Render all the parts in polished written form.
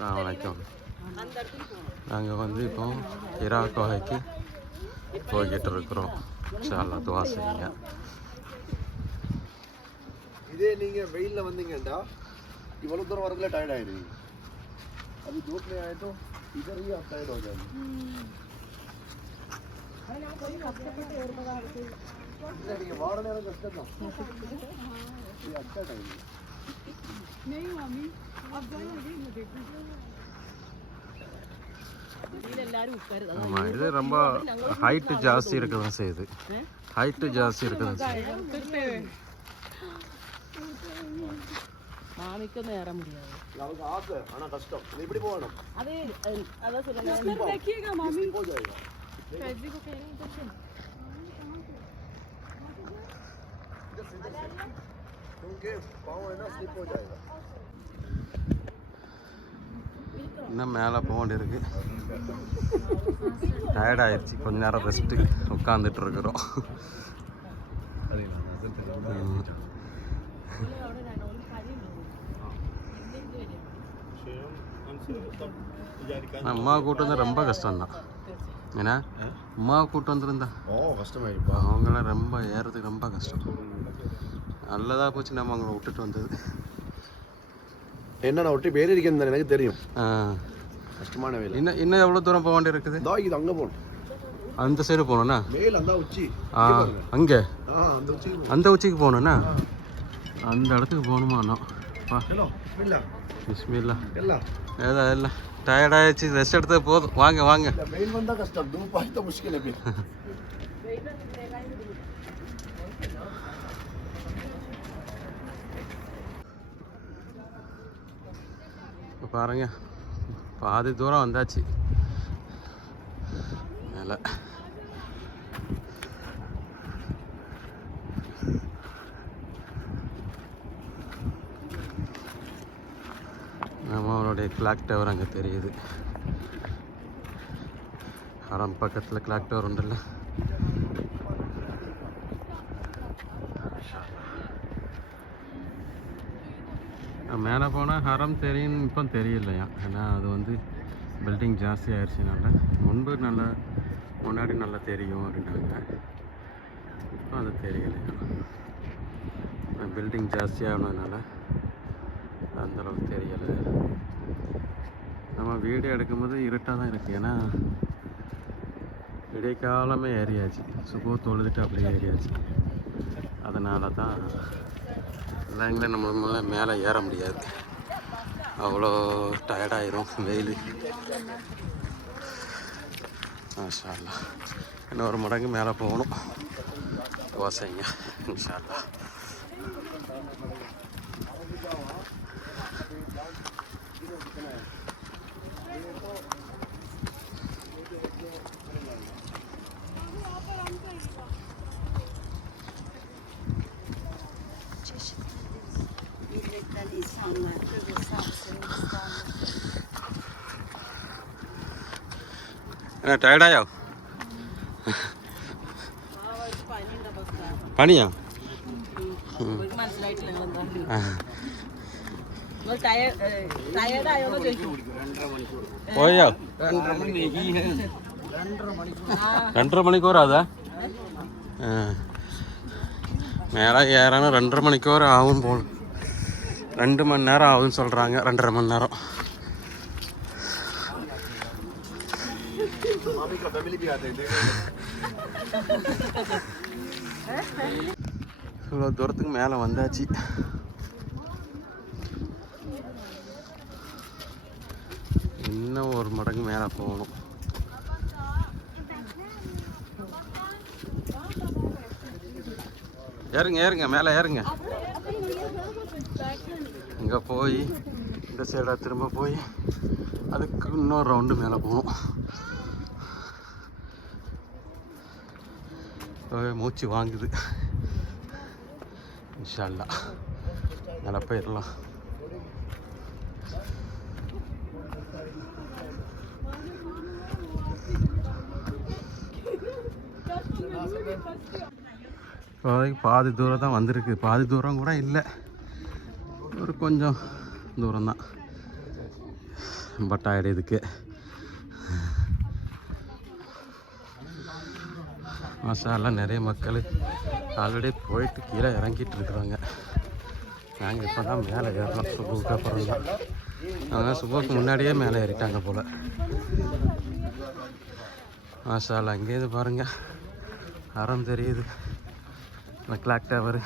வணக்கம். நாங்கள் வந்து இப்போ ஹிரா குகைக்கு போய்கிட்டு இருக்கிறோம். இன்ஷாஅல்லாஹ் துஆ செய்யுங்க. இதே நீங்கள் வெயிலில் வந்தீங்கண்டா இவ்வளோ தூரம் வரக்குள்ள டயர்ட் ஆகிடுவீங்க. अभी धूप में आए तो इधर ही आप टायर्ड हो जाएंगे. नहीं वार नेரம் கஷ்டம் ये अच्छा टाइम नहीं मम्मी अब जाएंगे मैं देखूंगा. இது ரொம்ப ஹைட் ஜாஸ்தி இருக்கதான் செய்யுது. ஹைட் ஜாஸ்தி இருக்கதான் செய்யுது. மாமிக்கும் ஏற முடியாது. நமக்கு ஆசை ஆனா கஷ்டம். இது எப்படி போகணும்? அது அத சொல்லுங்க. देखिएगा मामी हो जाएगा. फैजी को कह रही इधर से. क्योंकि पाँव है ना स्लिप हो जाएगा. இன்னும் மேலே போக வேண்டியிருக்கு. டயர்ட் ஆயிடுச்சு. கொஞ்ச நேரம் ரெஸ்ட்டு உட்காந்துட்டு இருக்கிறோம். அம்மா கூட்டு வந்து ரொம்ப கஷ்டம்தான். ஏன்னா அம்மா கூட்டு வந்துருந்தா கஷ்டமாயிருப்பா. அவங்களாம் ரொம்ப ஏறதுக்கு ரொம்ப கஷ்டம். நல்லதாக போச்சு நம்ம அவங்கள விட்டுட்டு வந்தது. என்ன விட்டு பேர் இருக்கிறது எனக்கு தெரியும். கஷ்டமான வேலை. இன்னும் எவ்வளோ தூரம் போக வேண்டி இருக்குது? இது அங்கே போகணும். அந்த சைடு போகணுண்ணா? மேல் அந்த உச்சி. அங்கே அந்த உச்சிக்கு போகணுண்ணா? அந்த இடத்துக்கு போகணுமா? பிஸ்மில்லா. ஏதா இல்லை, டயர்ட் ஆயிடுச்சு, ரெஸ்ட் எடுத்தது போதும். வாங்க வாங்க. வெயில் வந்தால் கஷ்டம், தூப் ஆகிட்ட முஷ்கில். இப்போ பாருங்க, பாதி தூரம் வந்தாச்சு மேலே. நம்மளுடைய கிளாக் டவர் அங்கே தெரியுது. ஹரம் பக்கத்தில் கிளாக் டவர் உண்டுல்ல. மேலே போனால் ஹரம் தெரியும், இப்போ தெரியலையா. ஏன்னா அது வந்து பில்டிங் ஜாஸ்தி ஆயிடுச்சுனால. முன்னாடி நல்லா தெரியும் அப்படின்னாங்க. இப்போ அது தெரியலையா. பில்டிங் ஜாஸ்தி ஆனதுனால அந்தளவுக்கு தெரியலை. நம்ம வீடியோ எடுக்கும்போது இருட்டாக தான் இருக்குது. ஏன்னா விடிய காலமே ஏறியாச்சு. சுபோ தொழுதுட்டு அப்படியே ஏறியாச்சு. அதனால தான் இல்லைங்களே நம்மளால மேலே ஏற முடியாது. அவ்வளோ டயர்டாயிரும் வெயில். மாஷா அல்லாஹ். இன்னொரு மடங்கு மேலே போகணும். தோசைங்க இன்ஷா அல்லாஹ். என்ன டயர்டாയോ? പനിയാ? പോയോ? 2.5 മണിക്കൂർ അതാ? மேலே ஏறான 2.5 மணிக்கூர் ஆகும் போல். 2 மணி நேரம் ஆகும்னு சொல்கிறாங்க. 2.5 மணி நேரம். இவ்வளோ தூரத்துக்கு மேலே வந்தாச்சு. இன்னும் ஒரு மடங்கு மேலே போகணும். ஏறுங்க மேலே ஏறுங்க. இங்கே போய் இந்த சைடாக திரும்ப போய் அதுக்கு இன்னொரு ரவுண்டு மேலே போகணும். மூச்சு வாங்குது. இன்ஷா அல்லாஹ் மேலே போயிடலாம். பாதி தூரம் தான் வந்திருக்கு. பாதி தூரம் கூட இல்லை, ஒரு கொஞ்சம் தூரம் தான். பட் ஆகிடும் இதுக்கு. மாஷாஅல்லாஹ் நிறைய மக்கள் ஆல்ரெடி போயிட்டு கீழே இறங்கிட்டு இருக்கிறாங்க. நாங்கள் இப்போ தான் மேலே ஏறலாம். சுபுக்கு அப்புறம் தான் அவங்க சுபுக்கு முன்னாடியே மேலே ஏறிட்டாங்க போல். மாஷாஅல்லாஹ் அங்கேயிருந்து பாருங்கள் ஹரம் தெரியுது, இந்த கிளாக் டவர்.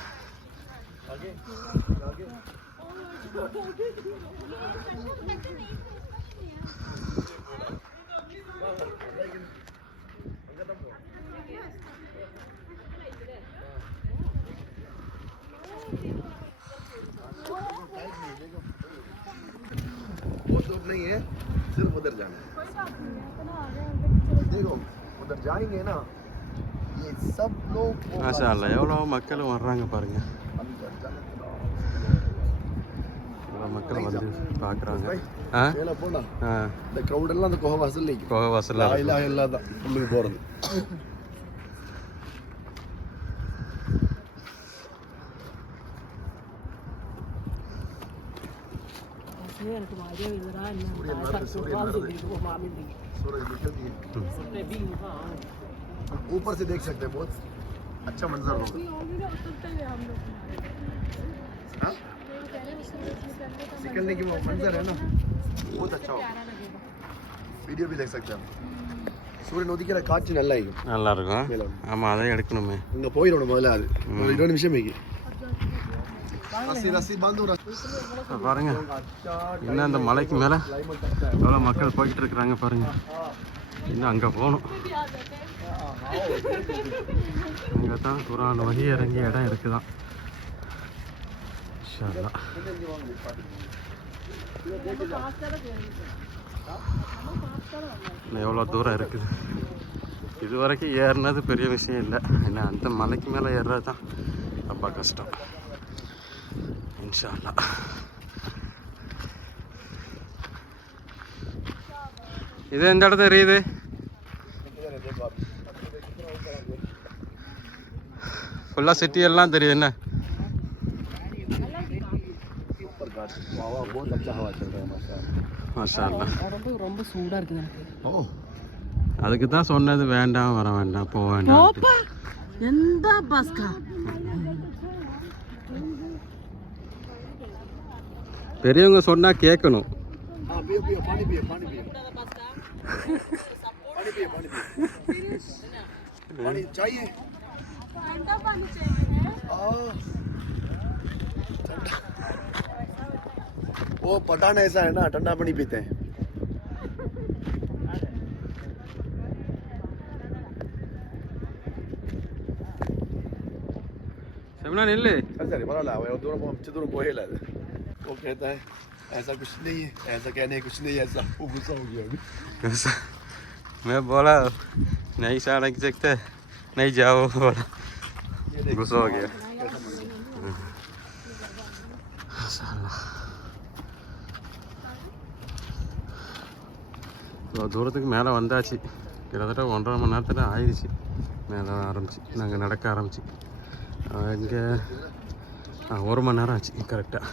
नहीं है, सिर्फ उधर जाना है. देखो उधर जाएंगे ना, ये सब लोग மாஷாஅல்லாஹ் எவ்வளோ மக்கள் வர்றாங்க பாருங்க. எவ்வளோ மக்கள் வந்து பார்க்குறாங்க. மேலே போனா இந்த க்ரௌட் எல்லாம் அந்த குகை வாசல் நிற்கும். குகை வாசலில் எல்லாம் எல்லாம் தான் உள்ளுக்கு போகிறது. எனக்கு மாதிரியே இதுரா ऊपर से देख सकते हैं, बहुत अच्छा मंजर होगा. निकलने की मंजर है ना, बहुत अच्छा होगा. वीडियो भी देख सकते हैं. சூரியன் உதிக்கிற காட்சி நல்லா இருக்கும். நல்லா இருக்கும். ஆமாம், அதை எடுக்கணுமே. இங்கே போயிடணும் முதல்ல. அது ஒரு 20 நிமிஷம் மேகி பாருங்க. இன்னும் அந்த மலைக்கு மேலே எவ்வளோ மக்கள் போய்கிட்டு இருக்கிறாங்க பாருங்க. இன்னும் அங்கே போகணும். அங்கே தான் குரான் வழி இறங்கிய இடம் இருக்குதான். இன்ஷா அல்லாஹ். இன்னும் எவ்வளோ தூரம் இருக்குது. இது வரைக்கும் ஏறினது பெரிய விஷயம் இல்லை. ஏன்னா அந்த மலைக்கு மேலே ஏறுறது தான் ரொம்ப கஷ்டம். இன்ஷா அல்லாஹ். இது எந்த இடத்துல தெரியுது? ஃபுல்லாக சிட்டி எல்லாம் தெரியுது. என்ன மாஷா அல்லாஹ். ரொம்ப சூடாக இருக்குது எனக்கு. அதுக்கு தான் சொன்னது வேண்டாம், வர வேண்டாம், போக வேண்டாம். எந்த பாஸ்கா பெரியவங்க சொன்னால் கேட்கணும். वो पठान ऐसा है ना, ठंडा पानी पीते हैं. शबना निल्ले सर बड़ा वो दूर पोहेला. वो कहता है ऐसा कुछ नहीं है, ऐसा कहने कुछ नहीं है, ऐसा. वो गुस्सा हो गया अभी. मैं बोला नहीं सड़क सकते, नहीं जाओ, बोला गुस्सा हो गया. இவ்வளோ தூரத்துக்கு மேலே வந்தாச்சு. கிட்டத்தட்ட 1.5 மணி நேரத்தில் ஆயிடுச்சு மேலே ஆரம்பிச்சு. நாங்கள் நடக்க ஆரம்பிச்சு இங்கே 1 மணி நேரம் ஆச்சு கரெக்டாக.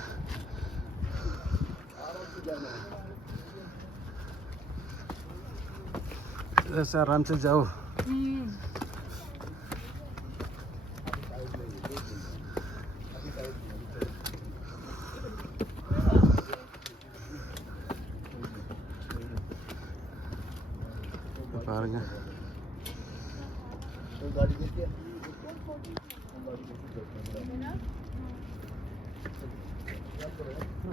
ऐसे आराम से जाओ. பாருங்க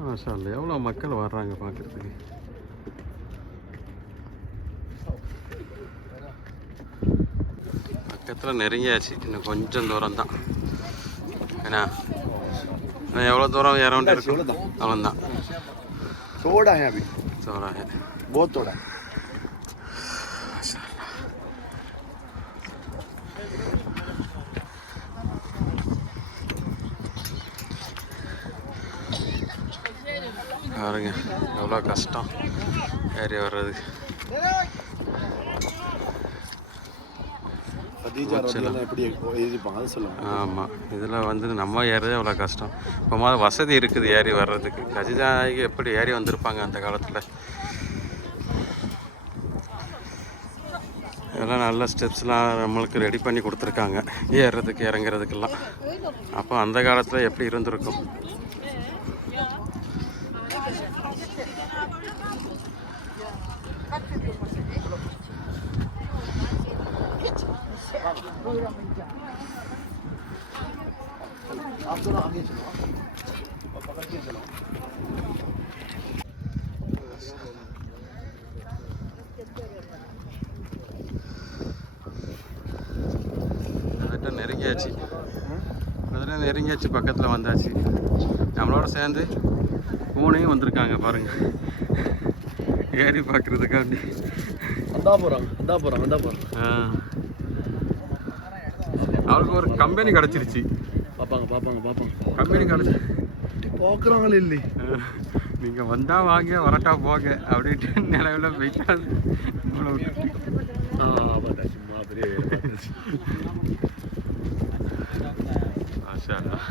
மாஷா அல்லாஹ் எவ்வளோ மக்கள் வர்றாங்க பார்க்குறதுக்கு. பக்கத்தில் நெருங்கியாச்சு. இன்னும் கொஞ்சம் தூரம் தான். ஏன்னா எவ்வளோ தூரம் ஏற வேண்டிய இருக்கு. அவ்வளோதான். थोड़ा है अभी, थोड़ा है, बहुत थोड़ा है. பாருங்க எவ்வளோ கஷ்டம் ஏறி வர்றது. கதீஜா ரோட்ல எப்படி எழுதிப்பாங்க அது சொல்லுங்க. ஆமாம், இதில் வந்து நம்ம ஏறதே அவ்வளோ கஷ்டம். இப்போ மாதிரி வசதி இருக்குது ஏறி வர்றதுக்கு. கஜிதாய்க்கு எப்படி ஏறி வந்திருப்பாங்க அந்த காலத்தில். இதெல்லாம் நல்ல ஸ்டெப்ஸ்லாம் நம்மளுக்கு ரெடி பண்ணி கொடுத்துருக்காங்க ஏறுறதுக்கு இறங்குறதுக்கெல்லாம். அப்போ அந்த காலத்தில் எப்படி இருந்திருக்கும். आप दोनों आगे चलो और पकड़ के चलो. அதில் நெருங்கியாச்சு பக்கத்தில் வந்தாச்சு. நம்மளோட சேர்ந்து பூனையும் வந்திருக்காங்க பாருங்கள் ஏறி பார்க்குறதுக்காண்டி. அவளுக்கு ஒரு கம்பெனி கிடச்சிருச்சு. பார்ப்பாங்க கம்பெனி கிடச்சி பார்க்குறாங்களே இல்லை. நீங்கள் வந்தால் வாங்க வரட்டா போங்க அப்படின்ட்டு நிலவில் போயிட்டா இவ்வளோ விட்டுட்டு. சும்மா பெரிய மாஷா அல்லாஹ்.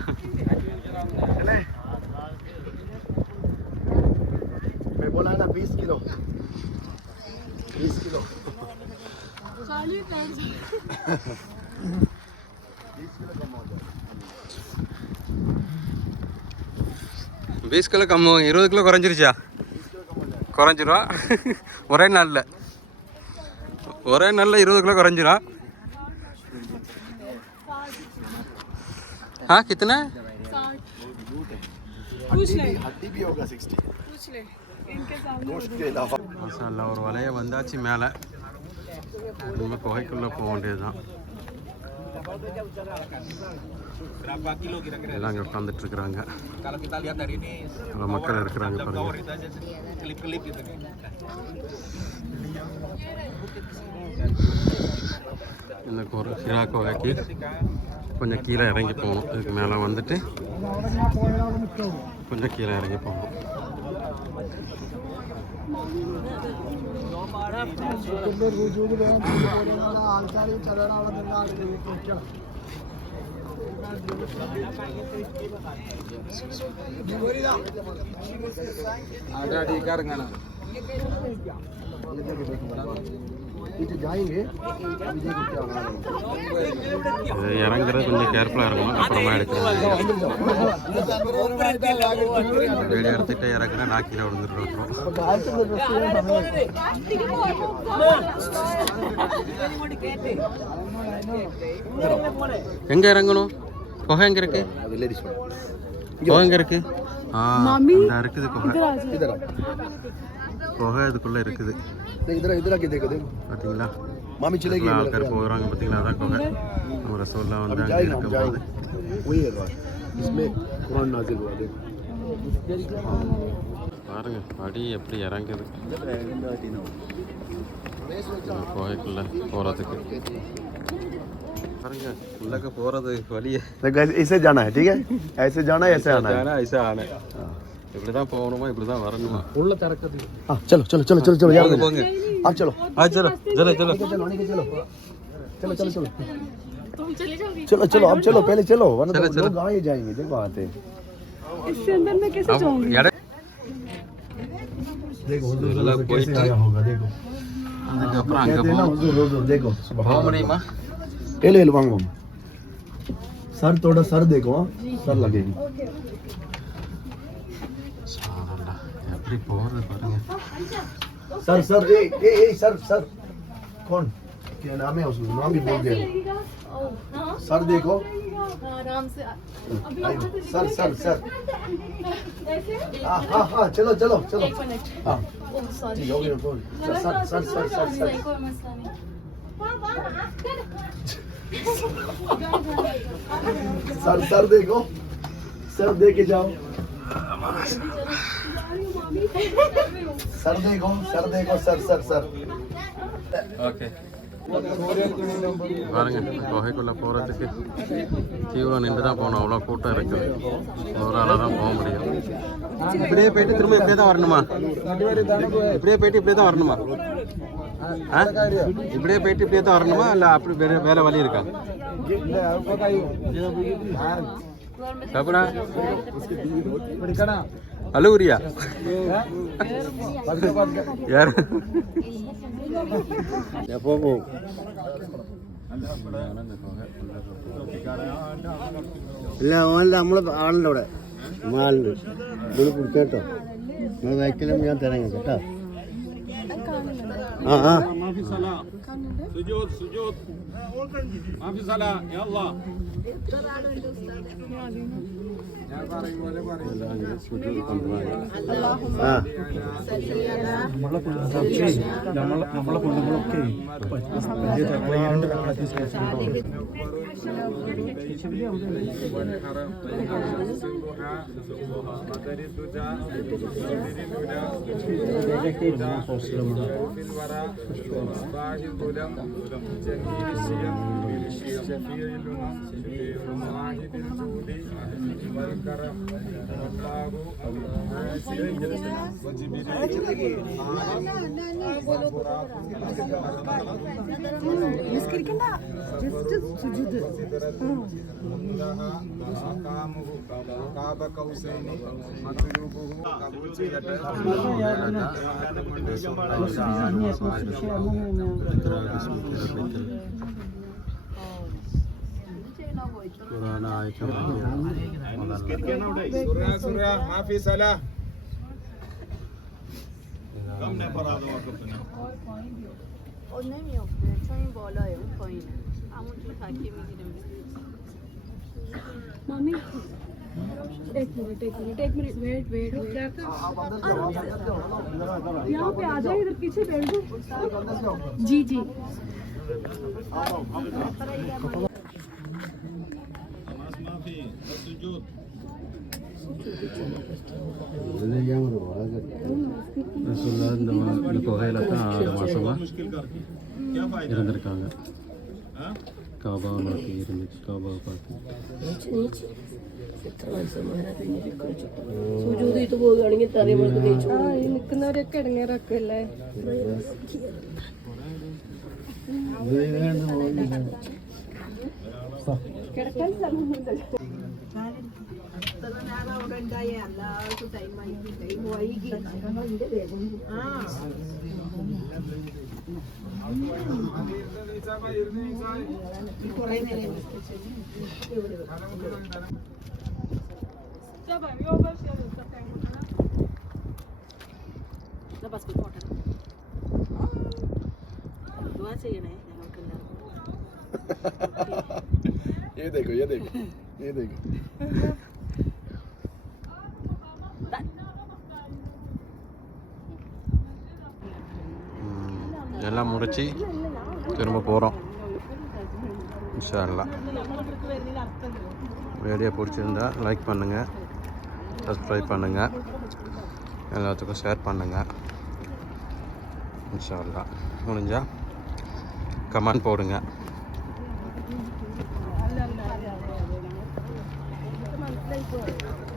मैं बोला ना 20 किलो 20 किलो 20 கிலோ கம்மி, 20 கிலோ குறைஞ்சிருச்சா? குறைஞ்சிரும் ஒரே நாளில் 20 கிலோ குறைஞ்சிரும். हाँ कितना? हड्डी भी होगा 60 गोश्त के अलावा. மசாலா ஒரு வலையை வந்தாச்சு மேலே. நம்ம குகைக்குள்ளே போக வேண்டியதுதான். எல்லாம் அங்கே உட்காந்துட்டு இருக்கிறாங்க. அவ்வளோ மக்கள் இருக்கிறாங்க பாருங்க. இந்த ஹிரா குகைக்கு கொஞ்சம் கீழே இறங்கி போகணும். இதுக்கு மேலே வந்துட்டு கொஞ்சம் கீழே இறங்கி போகணும். இறங்குறது கொஞ்சம் கேர்ஃபுல்லாக இருக்கணும். அப்புறமா எடுக்கணும். வீடியோ எடுத்துகிட்டு இறக்குனா நான் கீழே விழுந்துட்டு. எங்கே இறங்கணும்? குகை எங்கே இருக்கு? குகை எங்கே இருக்கு? இந்த இருக்குது குகை. குகை இதுக்குள்ளே இருக்குது பார்த்தீங்களா? ஆட்கள் போகிறாங்க பார்த்தீங்களா? அதான் குகை. நம்ம ரசூல்லா வந்து அங்கே இருக்கும்போது பாருங்க படி எப்படி இறங்குது குகைக்குள்ளே போகிறதுக்கு. பாருங்க உள்ளக்க போகிறது வழியே. ऐसे जाना है ठीक है ऐसे जाना है ऐसे आना है ஐசா ஆனே. இப்படி தான் போகணுமா இப்படி தான் வரணுமா? उल्ल तरक्कत हां चलो चलो चलो चलो चलो यार போங்க. आप चलो चलो चलो चलो चलो चलो चलो चलो तुम चले जाओगे चलो चलो आप चलो पहले चलो वरना तो लोग आए जाएंगे देखो आते इससे अंदर में कैसे जाऊंगी? देखो हुजूर कैसे आया होगा देखो அதுக்கப்புறம் அங்கே போக हुजूर देखो போக முடியுமா? ले लो वांगो सर थोड़ा सर देखो सर लगेगी எப்படி போகிறது பாருங்க. सर सर ए ए ए सर सर कौन क्या नाम है उसका नाम भी बोल दे सर देखो आराम से सर सर सर हाँ हाँ हाँ चलो चलो चलो एक मिनट हाँ ओह सॉरी ठीक हो गया बोल sir sir sir sir sir कोई मसला नहीं सर सर देखो सर दे के जाओ सर देखो सर सर सर ஓகே பாருங்க குகைக்குள்ளே போகிறதுக்கு கியூவில் நின்று தான் போகணும், அவ்வளோ கூட்டம் இருக்குது. ஒரு ஆளாக தான் போக முடியும். இப்படியே போயிட்டு திரும்ப இப்படியே தான் வரணுமா? இப்படியே போயிட்டு இப்படியே தான் வரணுமா? ஆ இப்படியே போயிட்டு இப்படியே தான் வரணுமா இல்லை அப்படி வேற வழி இருக்கா? கபனா அழுவுரியா யார் எப்போ ഇല്ല ഓനല്ല നമ്മൾ ആളുണ്ട് അവിടെ ആളുണ്ട് ഇവിടെ കുടിച്ചേട്ടോ നിങ്ങൾ വയ്ക്കലും ഞാൻ തരാം കേട്ടോ ആ ആ സുജൂദ് സുജൂദ് മാഫി സലാ യല്ലാ ഞാൻ പറയും പോലെ പറയും സുജൂദ് കൊണ്ടുപോയി ആ നമ്മളെ പെണ്ണുങ്ങളൊക്കെ നിസ്കരിക്കണ്ട ജസ്റ്റ് സുജൂദ് മാഫി സലാ نمیافته چون این بالاه اون پایینه همونجور تکیه میگیریم मम्मी एक मिनट वेट यहाँ पे आ जाए, इधर पीछे बैठ जाओ। जी जी இந்த குகையில தான் 6 மாசமா இருந்திருக்காங்க. காபாவை நோக்கி இருந்துச்சு, காபாவை பார்த்து നിൽക്കുന്നവരൊക്കെ ഇടങ്ങേറൊക്കെയല്ലേ. കിടക്കാൻ സ്ഥലമൊന്നുമില്ല. ये देखो ये देखो ये देखो எல்லாம் முடிச்சு திரும்ப போகிறோம். இன்ஷா அல்லாஹ். வீடியோ பிடிச்சிருந்தா லைக் பண்ணுங்கள், சப்ஸ்கிரைப் பண்ணுங்கள், எல்லாத்துக்கும் ஷேர் பண்ணுங்கள். இன்ஷா அல்லாஹ். முடிஞ்சால் கமெண்ட் போடுங்க. മനസ്സിലായി